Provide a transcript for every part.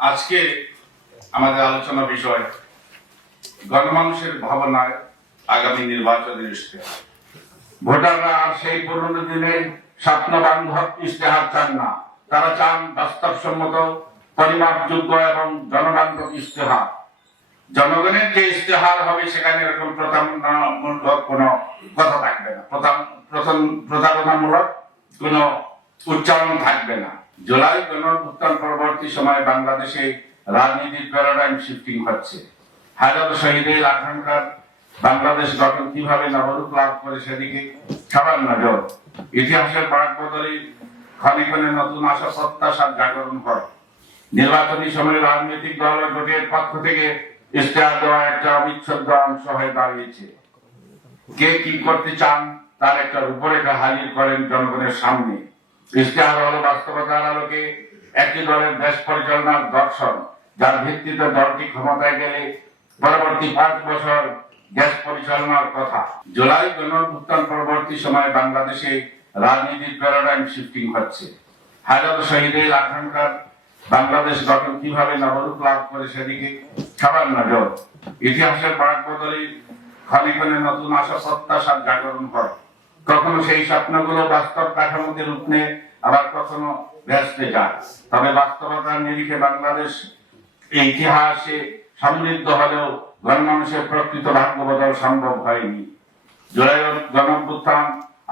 আজকে আমাদের আলোচনা বিষয় গণমানুষের ভাবনায় আগামী নির্বাচনের ইশতেহার। ভোটাররা আর সেই পুরনো দিনের স্বপ্ন বান্ধব ইশতেহার চান না, তারা চান বাস্তবসম্মত, পরিমাপযোগ্য এবং জনবান্ধব ইশতেহার। জনগণের যে ইশতেহার হবে সেখানে এরকম প্রতারণামূলক কোনো কথা থাকবে না, প্রতারণামূলক কোনো উচ্চারণ থাকবে না। জুলাই গণঅভ্যুত্থান পরবর্তী সময়ে বাংলাদেশে রাজনীতির প্যারাডাইম শিফটিং হচ্ছে। হাজারো শহীদের আকাঙ্ক্ষার বাংলাদেশ গঠন কিভাবে নবরূপ লাভ করে সেদিকে সবার নজর। ইতিহাসের বাঁক বদলে ক্ষণে ক্ষণে নতুন আশা প্রত্যাশার জাগরণ হয়। নির্বাচনী সময়ে রাজনৈতিক দল ও জোটের পক্ষ থেকে ইশতেহার দেওয়া একটা অবিচ্ছেদ্য অংশ হয়ে দাঁড়িয়েছে। কে কি করতে চান তার একটা রূপরেখা হাজির করেন জনগণের সামনে। ইশতেহার হলো বাস্তবতার আলোকে একটি দলের দেশ পরিচালনার দর্শন, যার ভিত্তিতে দলটি ক্ষমতায় গেলে পরবর্তী 5 বছর দেশ পরিচালনার কথা। জুলাই গণঅভ্যুত্থান পরবর্তী সময়ে বাংলাদেশে রাজনীতির প্যারাডাইম শিফটিং হচ্ছে। হাজারো শহীদের আকাঙ্ক্ষার বাংলাদেশ গঠন কিভাবে নবরূপ লাভ করে সেদিকে সবার নজর। ইতিহাসের বাঁক বদলে ক্ষণে ক্ষণে নতুন আশা প্রত্যাশার জাগরণ হয়। কখনো সেই স্বপ্নগুলো বাস্তব কাঠামোতে রূপ নেয়, আবার কখনো ভেস্তে যায়। তবে বাস্তবতার নিরিখে বাংলাদেশ ইতিহাসে সমৃদ্ধ হলেও গণমানুষের প্রকৃত ভাগ্য বদল সম্ভব হয়নি। জুলাই গণঅভ্যুত্থান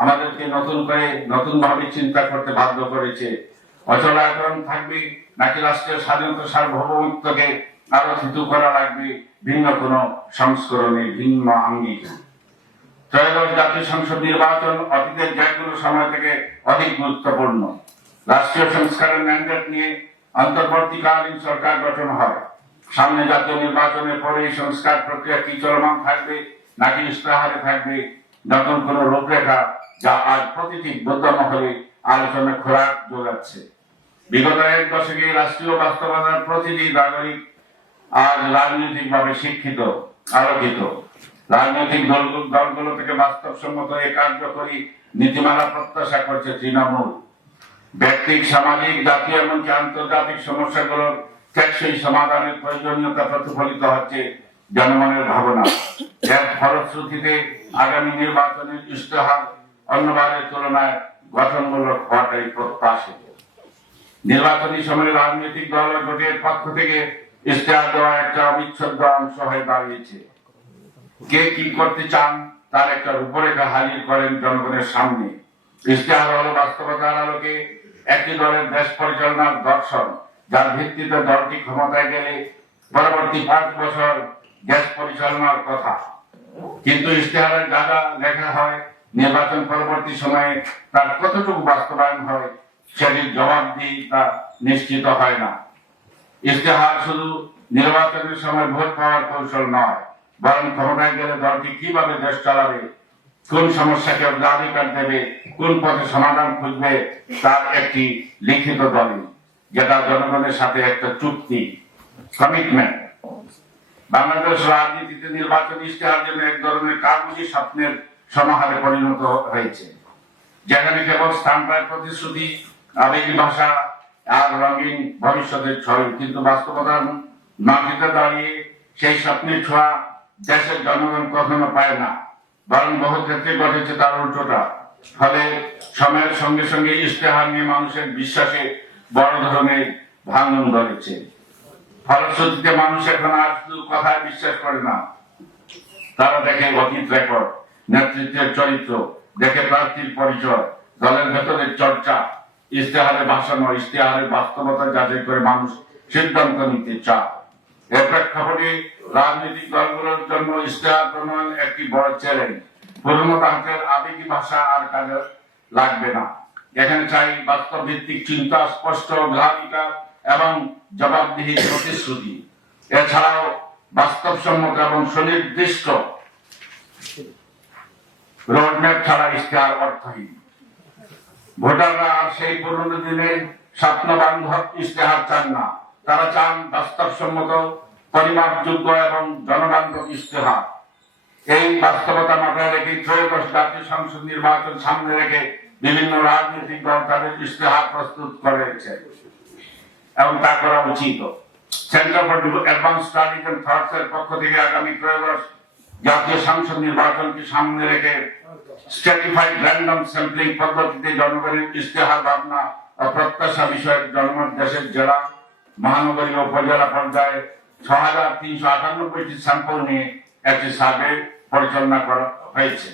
আমাদেরকে নতুন ভাবে চিন্তা করতে বাধ্য করেছে। অচলায়তন থাকবে নাকি রাষ্ট্রের স্বাধীনতা সার্বভৌমত্বকে আরো থিতু করা লাগবে ভিন্ন কোন সংস্করণে, ভিন্ন আঙ্গিক। ত্রয়োদশ জাতীয় সংসদ নির্বাচন অতীতের যেগুলো সময় থেকে অধিক গুরুত্বপূর্ণ। রাষ্ট্রীয় সংস্কারের ম্যান্ডেট নিয়ে অন্তর্বর্তীকালীন সরকার গঠন হয়। সামনে জাতীয় নির্বাচনের পরে এই সংস্কার প্রক্রিয়া কি চলমান থাকবে নাকি ইশতেহারে থাকবে নতুন কোন রূপরেখা, যা আজ প্রতিটি বৌদ্ধমহলে আলোচনা খোরাক যোগাচ্ছে। বিগত 1 দশকে রাষ্ট্রীয় বাস্তবতার প্রতিটি নাগরিক আজ রাজনৈতিকভাবে শিক্ষিত, আলোকিত। রাজনৈতিক দলগুলো থেকে বাস্তবসম্মত এ কার্যকরী নীতিমালা প্রত্যাশা করছে তৃণমূল। ব্যক্তিক, সামাজিক, জাতীয় এমনকি আন্তর্জাতিক সমস্যাগুলোর টেকসই সমাধানের প্রয়োজনীয়তা প্রতিফলিত হচ্ছে জনগণের ভাবনা। এর ফলশ্রুতিতে আগামী নির্বাচনের ইশতেহার অন্যবারের তুলনায় গঠনমূলক হওয়াটাই প্রত্যাশিত। নির্বাচনী সময়ে রাজনৈতিক দল ও জোটের পক্ষ থেকে ইশতেহার দেওয়া একটা অবিচ্ছেদ্য অংশ হয়ে দাঁড়িয়েছে। কে কি করতে চান তার একটা রূপরেখা হাজির করেন জনগণের সামনে। ইশতেহার হলো বাস্তবতার আলোকে একটি দলের দেশ পরিচালনার দর্শন, যার ভিত্তিতে দলটি ক্ষমতায় গেলে পরবর্তী 5 বছর দেশ পরিচালনার কথা। কিন্তু ইশতেহারের জায়গা লেখা হয় নির্বাচন পরবর্তী সময়ে তার কতটুকু বাস্তবায়ন হয় সেটির জবাবদিহিতা নিশ্চিত হয় না। ইশতেহার শুধু নির্বাচনের সময় ভোট পাওয়ার কৌশল নয়, বরং ক্ষমতায় গেলে দলটি কিভাবে দেশ চালাবে, কোন সমস্যাকে অগ্রাধিকার দেবে, কোন পথে সমাধান খুঁজবে তার একটি লিখিত দলিল, যেটা জনগণের সাথে একটা চুক্তি, কমিটমেন্ট। বাংলাদেশ রাজনীতিতে নির্বাচন ইশতেহার যেন এক ধরনের কাগজি স্বপ্নের সমাহারে পরিণত হয়েছে, যেখানে কেবল স্থান পায় প্রতিশ্রুতি, আবেগী ভাষা আর রঙিন ভবিষ্যতের ছবি, কিন্তু বাস্তবতার মাটিতে দাঁড়িয়ে সেই স্বপ্নের ছোঁয়া দেশের জনগণ কখনো পায় না, বরং বহু ক্ষেত্রে ঘটেছে তার উল্টোটা। ফলে সময়ের সঙ্গে সঙ্গে ইশতেহার নিয়ে মানুষের বিশ্বাসে বড় ধরনের ভাঙন ধরেছে। ফলশ্রুতিতে মানুষ এখন আর শুধু কথায় বিশ্বাস করে না, তারা দেখে অতীত রেকর্ড, নেতৃত্বের চরিত্র, দেখে প্রার্থীর পরিচয়, দলের ভেতরের চর্চা। ইশতেহারের ভাষা নয়, ইশতেহারের বাস্তবতা যাচাই করে মানুষ সিদ্ধান্ত নিতে চায়। এর প্রেক্ষাপটে রাজনৈতিক দলগুলোর জন্য ইশতেহার প্রণয়ন একটি বড় চ্যালেঞ্জ। পুরনো ধাঁচের আবেগী ভাষা আর কাজে লাগবে না। এখানে চাই বাস্তব ভিত্তিক চিন্তা, স্পষ্ট অগ্রাধিকার এবং জবাবদিহি প্রতিশ্রুতি। এছাড়াও বাস্তবসম্মত এবং সুনির্দিষ্ট রোডম্যাপ ছাড়া ইশতেহার অর্থহীন। ভোটাররা আর সেই পুরনো দিনের স্বপ্ন বান্ধব ইশতেহার চান না, তারা চান বাস্তবসম্মত, পরিমাপযোগ্য এবং জনবান্ধব ইশতেহার। এই বাস্তবতা মাথায় রেখে ত্রয়োদশ জাতীয় সংসদ নির্বাচন সামনে রেখে বিভিন্ন রাজনৈতিক দল তাদের ইশতেহার প্রস্তুত করেছে এবং তা করা উচিত। Centre for advance studies and thoughts এর পক্ষ থেকে আগামী ত্রয়োদশ জাতীয় সংসদ নির্বাচনকে সামনে রেখে স্ট্র্যাটিফাইড র্যান্ডম স্যাম্পলিং পদ্ধতিতে জনগণের ইশতেহার ভাবনা ও প্রত্যাশা বিষয়ক জনমত দেশের জেলা, মহানগরী ও উপজেলা পর্যায়ে ৬,৩৯৮টি স্যাম্পল নিয়ে একটি সার্ভে পরিচালনা করা হয়েছে।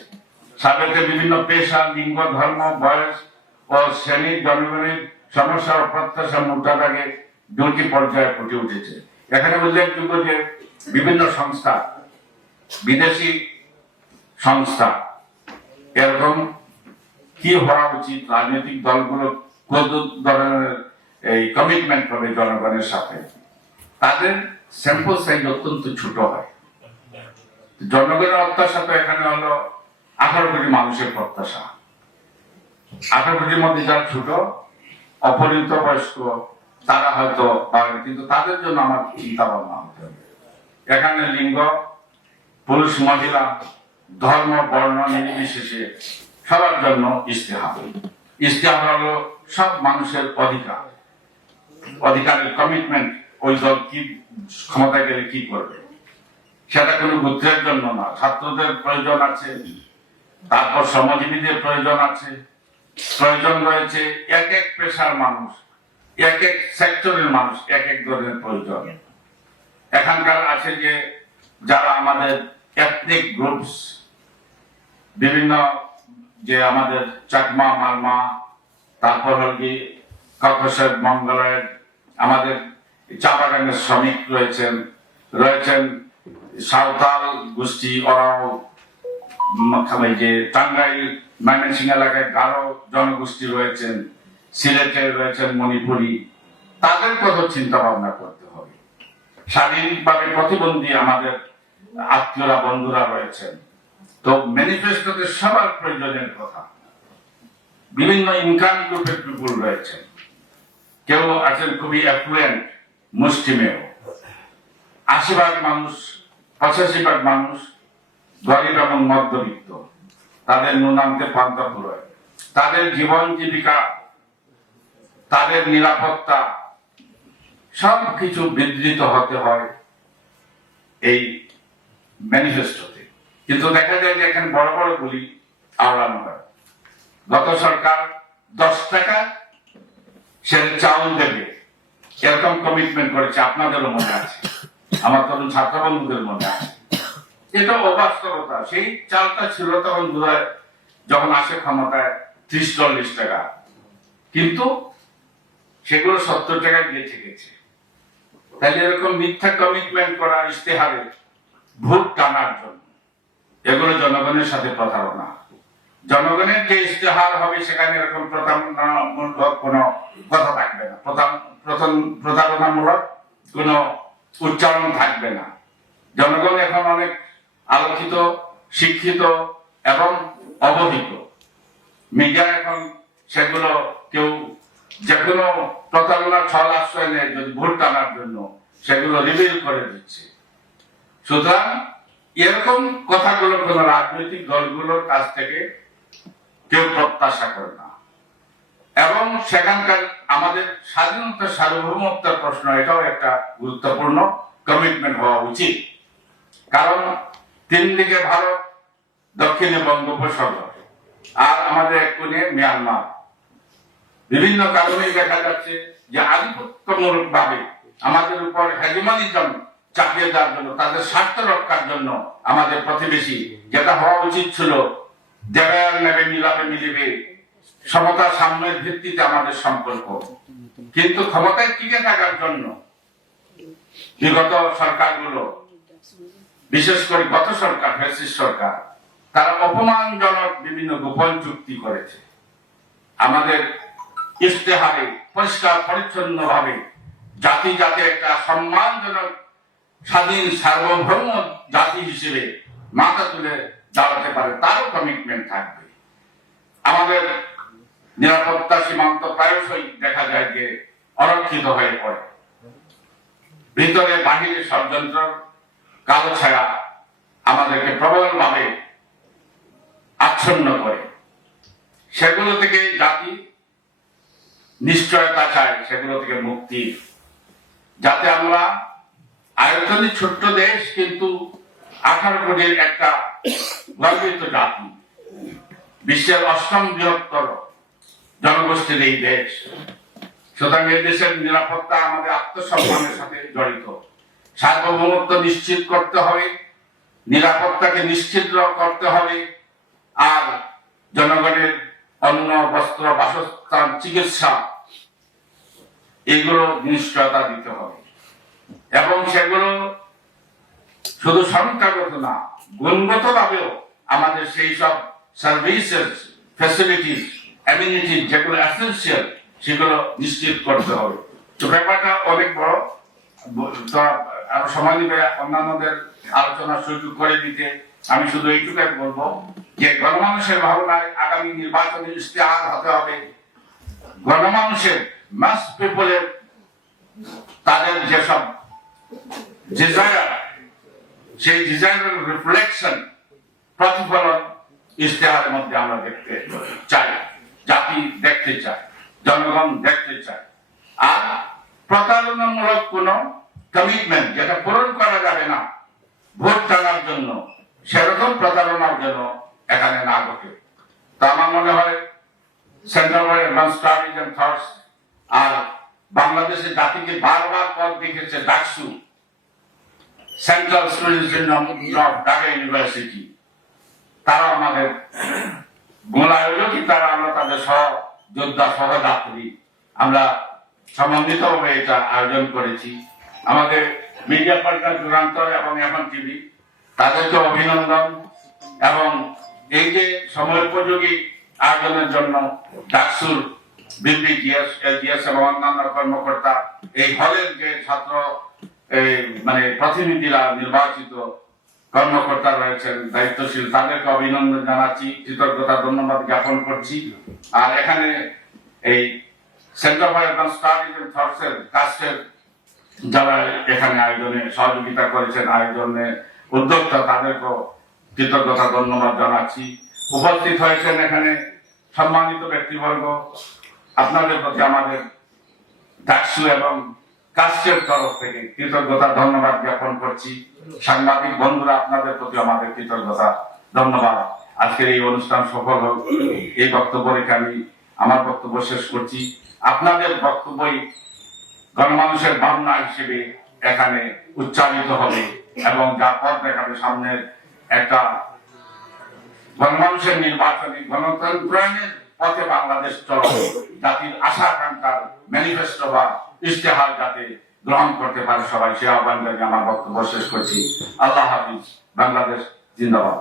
সার্ভেতে বিভিন্ন পেশা, লিঙ্গ, ধর্ম, বয়স ও শ্রেণীর জনগণের সমস্যা ও প্রত্যাশা মোতাবেকে দুটি পর্যায়ে ফুটে উঠেছে। এখানে উল্লেখযোগ্য যে বিভিন্ন সংস্থা, বিদেশি সংস্থা এরকম কি হওয়া উচিত, রাজনৈতিক দলগুলো কত ধরনের এই কমিটমেন্ট করে জনগণের সাথে, তাদের স্যাম্পল সাইজ অত্যন্ত ছোট হয়। জনগণের প্রত্যাশা তো এখানে হলো 18 কোটি মানুষের প্রত্যাশা। 18 কোটির মধ্যে যারা ছোট অপরিণত বয়স্ক তারা হয়তো পাবে, কিন্তু তাদের জন্য আমার চিন্তা ভাবনা হতে হবে। এখানে লিঙ্গ, পুরুষ মহিলা, ধর্ম, বর্ণ নির্বিশেষে সবার জন্য ইশতেহার। ইশতেহার হলো সব মানুষের অধিকার, অধিকারের কমিটমেন্ট। ওই দল কি ক্ষমতায় গেলে কি করবে, সেটা কোনো গোত্রের জন্য না। ছাত্রদের প্রয়োজন আছে, তারপর শ্রমজীবীদের প্রয়োজন আছে, প্রয়োজন রয়েছে এক এক পেশার মানুষ, এক এক সেক্টরের মানুষ, এক এক ধরনের প্রয়োজন। এখানকার আছে যে যারা আমাদের এথনিক গ্রুপস, বিভিন্ন যে আমাদের চাকমা, মারমা, তারপর হল কি ককসের, মঙ্গলের, আমাদের চা বাগানের শ্রমিক রয়েছেন, সাঁওতাল গোষ্ঠী, ওরাও যে টাঙ্গাইল, ময়মনসিংহ এলাকায় গারো জনগোষ্ঠী রয়েছেন, সিলেটে রয়েছেন মণিপুরী, তাদের কথা চিন্তা ভাবনা করতে হবে। শারীরিকভাবে প্রতিবন্ধী আমাদের আত্মীয়রা, বন্ধুরা রয়েছেন। তো ম্যানিফেস্টোতে সবার প্রয়োজনের কথা। বিভিন্ন ইনকাম গ্রুপের পিপুল রয়েছেন, কেউ আছেন খুবই অ্যাফ্লুয়েন্ট মুষ্টিমেয়। ৮০% মানুষ, ৮৫% মানুষ গরিব এবং মধ্যবিত্ত। তাদের নুনান্তে পান্তা ফুরোয়, তাদের জীবন জীবিকা, তাদের নিরাপত্তা সবকিছু বিধৃত হতে হয় এই ম্যানিফেস্টোতে। কিন্তু দেখা যায় যে এখানে বড় বড় গুলি আওড়ানো হয়। গত সরকার 10 টাকা সে চাউল দেবে এরকম কমিটমেন্ট করেছে, আপনাদেরও মনে আছে, আমার তরুণ ছাত্র বন্ধুদের মনে আছে। এটা অবাস্তবতা। সেই চালটা ছিল তখন যখন আসে ক্ষমতায় 30-40 টাকা, কিন্তু সেগুলো 70 টাকায় বেঁচে গেছে। তাহলে এরকম মিথ্যা কমিটমেন্ট করা ইশতেহারে ভোট টানার জন্য, এগুলো জনগণের সাথে প্রতারণা। জনগণের যে ইশতেহার হবে সেখানে এরকম প্রতারণামূলক কোনো কথা থাকবে না, প্রতারণামূলক কোনো উচ্চারণ থাকবে না। জনগণ এখন অনেক আলোকিত, শিক্ষিত এবং অবহিত। মিডিয়া এখন সেগুলো কেউ যে কোনো প্রতারণার ছল আশ্রয় নেয় যদি ভোট টানার জন্য, সেগুলো রিভিল করে দিচ্ছে। সুতরাং এরকম কথাগুলো কোন রাজনৈতিক দলগুলোর কাছ থেকে কেউ প্রত্যাশা করে না। এবং সেখানকার আমাদের স্বাধীনতা, সার্বভৌমত্বের প্রশ্ন, এটাও একটা গুরুত্বপূর্ণ কমিটমেন্ট হওয়া উচিত। কারণ 3 দিকে ভারত, দক্ষিণে বঙ্গোপসাগর, আর আমাদের এক কোণে মিয়ানমার। বিভিন্ন কারণেই দেখা যাচ্ছে যে আধিপত্যমূলক ভাবে আমাদের উপর হেজিমনিজম চাপিয়ে দেওয়ার জন্য, তাদের স্বার্থ রক্ষার জন্য আমাদের প্রতিবেশী, যেটা হওয়া উচিত ছিল দেবায়ার নেবে মিলাবে মিলিবে, সমতা সাম্যের ভিত্তিতে আমাদের সম্পর্ক, কিন্তু ক্ষমতায় টিকে থাকার জন্য বিগত সরকারগুলো, বিশেষ করে গত সরকার, ফ্যাসিস্ট সরকার, তারা অপমানজনক বিভিন্ন গোপন চুক্তি করেছে। আমাদের ইশতেহারে পরিষ্কার পরিচ্ছন্ন ভাবে জাতি যাতে একটা সম্মানজনক স্বাধীন সার্বভৌম জাতি হিসেবে মাথা তুলে দাঁড়াতে পারে, তারও কমিটমেন্ট থাকবে। আমাদের নিরাপত্তা সীমান্ত প্রায়শই দেখা যায় যে অরক্ষিত হয়ে পড়ে। ভিতরে বাহিরে ষড়যন্ত্র, কালো ছায়া আমাদেরকে প্রবলভাবে আচ্ছন্ন করে। সেগুলো থেকে জাতি নিশ্চয়তা চায়, সেগুলো থেকে মুক্তির যাতে আমরা আয়তনে ছোট্ট দেশ কিন্তু 18 কোটির একটা গর্বিত জাতি, বিশ্বের 8ম বৃহত্তর জনগোষ্ঠীর এই দেশ। সুতরাং এই দেশের নিরাপত্তা আমাদের আত্মসম্মানের সাথে জড়িত। সার্বভৌমত্ব নিশ্চিত করতে হবে, নিরাপত্তাকে নিশ্চিত করতে হবে, আর জনগণের অন্ন, বস্ত্র, বাসস্থান, চিকিৎসা এগুলো নিশ্চয়তা দিতে হবে এবং সেগুলো শুধু সংখ্যাগত না, গুণগত ভাবেও আমাদের সেই সব সার্ভিসেস, ফ্যাসিলিটিস, অ্যামিনিটিস যেগুলো এসেনশিয়াল সেগুলো নিশ্চিত করতে হবে। তো ব্যাপারটা অনেক বড়, তো আরো সময় নিবে অন্যান্যদের আলোচনার সুযোগ করে দিতে। আমি শুধু এইটুকুই বলবো যে গণমানুষের ভাবনায় আগামী নির্বাচনে ইশতেহার হতে হবে। গণমানুষের মাস পিপলের তাদের যেসব ডিজায়ার, সেই ডিজায়ারের রিফ্লেকশন, প্রতিফলন ইশতেহারের মধ্যে আমরা দেখতে চাই, জাতি দেখতে চাই, জনগণ দেখতে চাই। আর প্রতারণামূলক কোন কমিটমেন্ট যেটা পূরণ করা যাবে না ভোট টানার জন্য, সেরকম প্রতারণার জন্য এখানে না ঘটে। তো আমার মনে হয় center for advance studies and thoughts আর বাংলাদেশের জাতিকে বারবার পথ দেখেছে DUCSU, central students union of Dhaka university, তারা আমাদের গোলায়োজী, তারা আমরা তাদের সহযোদ্ধা, সহযাত্রী, আমরা সমন্বিতভাবে এটা আয়োজন করেছি। আমাদের মিডিয়া পার্টনার যুগান্তর এবং এখন টিভি, তাদেরকে অভিনন্দন। এবং এই যে সময়োপযোগী আয়োজনের জন্য ডাকসুর বিপি জিএস এবং অন্যান্য কর্মকর্তা, এই হলের যে ছাত্র মানে প্রতিনিধিরা, নির্বাচিত কর্মকর্তা রয়েছেন, দায়িত্বশীল, তাদেরকে অভিনন্দন জানাচ্ছি, কৃতজ্ঞতা ধন্যবাদ জ্ঞাপন করছি। আর এখানে এই centre for advance studies and thoughts এর কাস্টের যারা এখানে আয়োজনে সহযোগিতা করেছেন, আয়োজনে উদ্যোক্তা, তাদেরকেও কৃতজ্ঞতা ধন্যবাদ জানাচ্ছি। উপস্থিত হয়েছেন এখানে সম্মানিত ব্যক্তিবর্গ, আপনাদের প্রতি আমাদের ডাকসু এবং কাস্টের তরফ থেকে কৃতজ্ঞতা ধন্যবাদ জ্ঞাপন করছি। সাংবাদিক বন্ধুরা, আপনাদের প্রতি আমাদের কৃতজ্ঞতা ধন্যবাদ। আজকের এই অনুষ্ঠান সফল হোক, এই বক্তব্য রেখে আমি আমার বক্তব্য শেষ করছি। আপনাদের বক্তব্যই গণমানুষের ভাবনা হিসেবে এখানে উচ্চারিত হবে এবং যা পথ দেখাবে সামনের একটা গণমানুষের নির্বাচনী গণতন্ত্রায়নের পথে বাংলাদেশ চলে, জাতির আশা আকাঙ্ক্ষার ম্যানিফেস্টো বা ইশতেহার যাতে গ্রহণ করতে পারে সবাই, সে আহ্বান জানিয়ে আমার বক্তব্য শেষ করছি। আল্লাহ হাফিজ। বাংলাদেশ জিন্দাবাদ।